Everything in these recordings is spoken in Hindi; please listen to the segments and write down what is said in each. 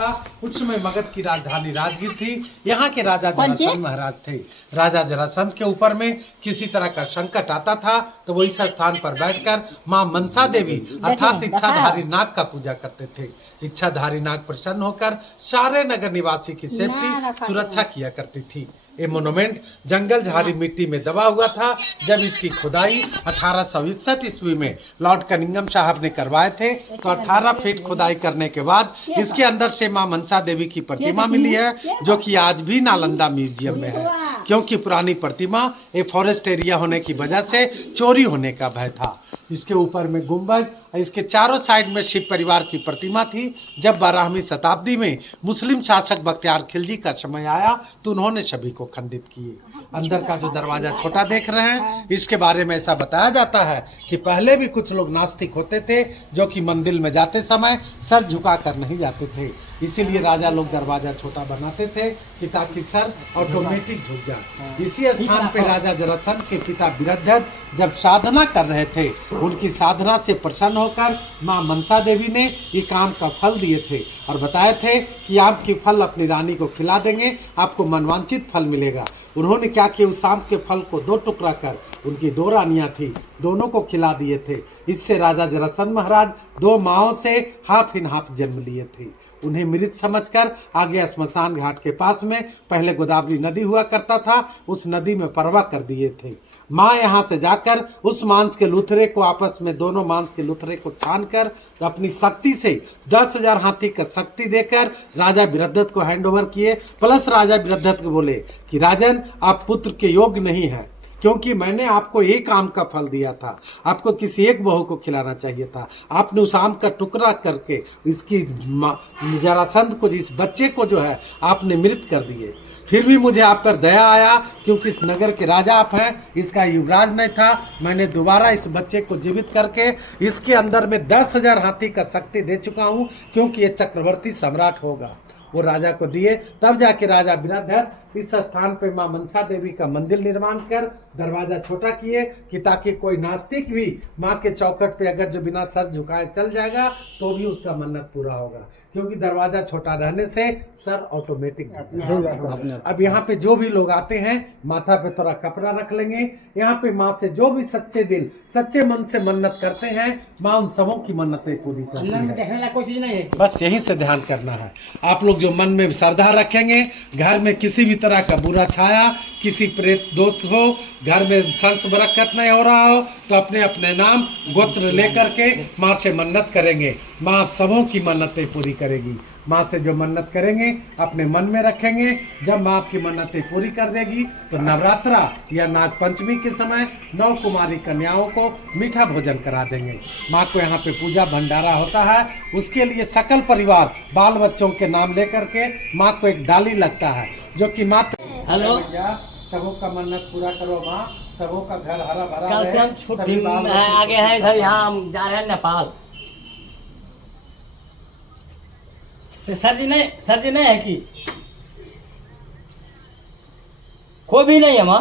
था। उस समय मगध की राजधानी राजगीर थी। यहाँ के राजा जरासंध महाराज थे। राजा जरासंध के ऊपर में किसी तरह का संकट आता था तो वो इस स्थान पर बैठकर माँ मनसा देवी अर्थात इच्छाधारी नाग का पूजा करते थे। इच्छाधारी नाग प्रसन्न होकर सारे नगर निवासी की सेफ्टी सुरक्षा किया करती थी। ये मोनुमेंट जंगल झाड़ी मिट्टी में दबा हुआ था। जब इसकी खुदाई 1861 ईस्वी में लॉर्ड कनिंघम साहब ने करवाए थे तो 18 फीट खुदाई करने के बाद इसके अंदर से मां मनसा देवी की प्रतिमा मिली है, जो कि आज भी नालंदा म्यूजियम में है। क्योंकि पुरानी प्रतिमा एक फॉरेस्ट एरिया होने की वजह से चोरी होने का भय था। इसके ऊपर में गुंबद, इसके चारों साइड में शिव परिवार की प्रतिमा थी। जब 12वीं शताब्दी में मुस्लिम शासक बख्तियार खिलजी का समय आया तो उन्होंने सभी को खंडित किए। अंदर का जो दरवाजा छोटा देख रहे हैं, इसके बारे में ऐसा बताया जाता है कि पहले भी कुछ लोग नास्तिक होते थे जो कि मंदिर में जाते समय सर झुका कर नहीं जाते थे। इसीलिए राजा लोग दरवाजा छोटा बनाते थे कि ताकि सर ऑटोमेटिक झुक जाए। इसी स्थान पे राजा जरासंध के पिता वीरध्वज जब साधना कर रहे थे, उनकी साधना से प्रसन्न होकर मां मनसा देवी ने ये काम का फल दिए थे और बताए थे कि आपकी फल अपनी रानी को खिला देंगे, आपको मनवांचित फल मिलेगा। उन्होंने क्या किया, उस आम के फल को 2 टुकड़ा कर उनकी 2 रानियां थी, दोनों को खिला दिए थे। इससे राजा जरासंध महाराज 2 माओं से हाफ इन हाफ जन्म लिए थे। उन्हें मृत समझकर आगे स्मशान घाट के पास में पहले गोदावरी नदी हुआ करता था, उस नदी में परवा कर दिए थे। माँ यहाँ से जाकर उस मांस के लुथरे को आपस में दोनों मांस के लुथरे को छानकर अपनी शक्ति से 10,000 हाथी का शक्ति देकर राजा वीरध्वज को हैंड ओवर किए। प्लस राजा वीरध्वज को बोले कि राजन, आप पुत्र के योग्य नहीं है, क्योंकि मैंने आपको एक आम का फल दिया था, आपको किसी एक बहू को खिलाना चाहिए था। आपने उस आम का टुकड़ा करके इसकी जरासंध को, इस बच्चे को जो है आपने मृत कर दिए। फिर भी मुझे आप पर दया आया, क्योंकि इस नगर के राजा आप हैं, इसका युवराज नहीं था। मैंने दोबारा इस बच्चे को जीवित करके इसके अंदर में 10,000 हाथी का शक्ति दे चुका हूँ, क्योंकि ये चक्रवर्ती सम्राट होगा। वो राजा को दिए। तब जाके राजा वीरध्वज इस स्थान पे मां मनसा देवी का मंदिर निर्माण कर दरवाजा छोटा किए कि ताकि कोई नास्तिक भी मां के चौखट पे अगर जो बिना सर झुकाए चल जाएगा तो भी उसका मन्नत पूरा होगा, क्योंकि दरवाजा छोटा रहने से सर ऑटोमेटिक। अब यहाँ पे जो भी लोग आते हैं माथा पे थोड़ा कपड़ा रख लेंगे। यहाँ पे माँ से जो भी सच्चे दिल सच्चे मन से मन्नत करते हैं, माँ उन सबों की मन्नतें पूरी करती है। कोई चीज नहीं है, बस यहीं से ध्यान करना है। आप लोग जो मन में श्रद्धा रखेंगे, घर में किसी भी तरह का बुरा छाया, किसी प्रेत दोष हो, घर में संस बरकत नहीं हो रहा हो, तो अपने अपने नाम गोत्र लेकर के माँ से मन्नत करेंगे। माँ आप सबों की मन्नतें पूरी करेगी। माँ से जो मन्नत करेंगे अपने मन में रखेंगे। जब माँ आपकी मन्नतें पूरी कर देगी तो नवरात्रा या नाग पंचमी के समय 9 कुमारी कन्याओं को मीठा भोजन करा देंगे। माँ को यहाँ पे पूजा भंडारा होता है, उसके लिए सकल परिवार बाल बच्चों के नाम लेकर के माँ को एक डाली लगता है, जो कि माँ हेलो सबों का मन्नत पूरा करो माँ, सबों का घर हरा भरा कल से हम छुट्टी में आगे हैं इधर, यहाँ हम जा रहे हैं नेपाल। तो सर जी नहीं है कि कोई भी नहीं है माँ।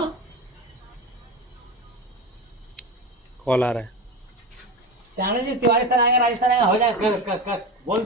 कॉल आ रहा है। जी तिवारी सर आएंगे, राजेश सर आएंगे, हो जाएगा बोल।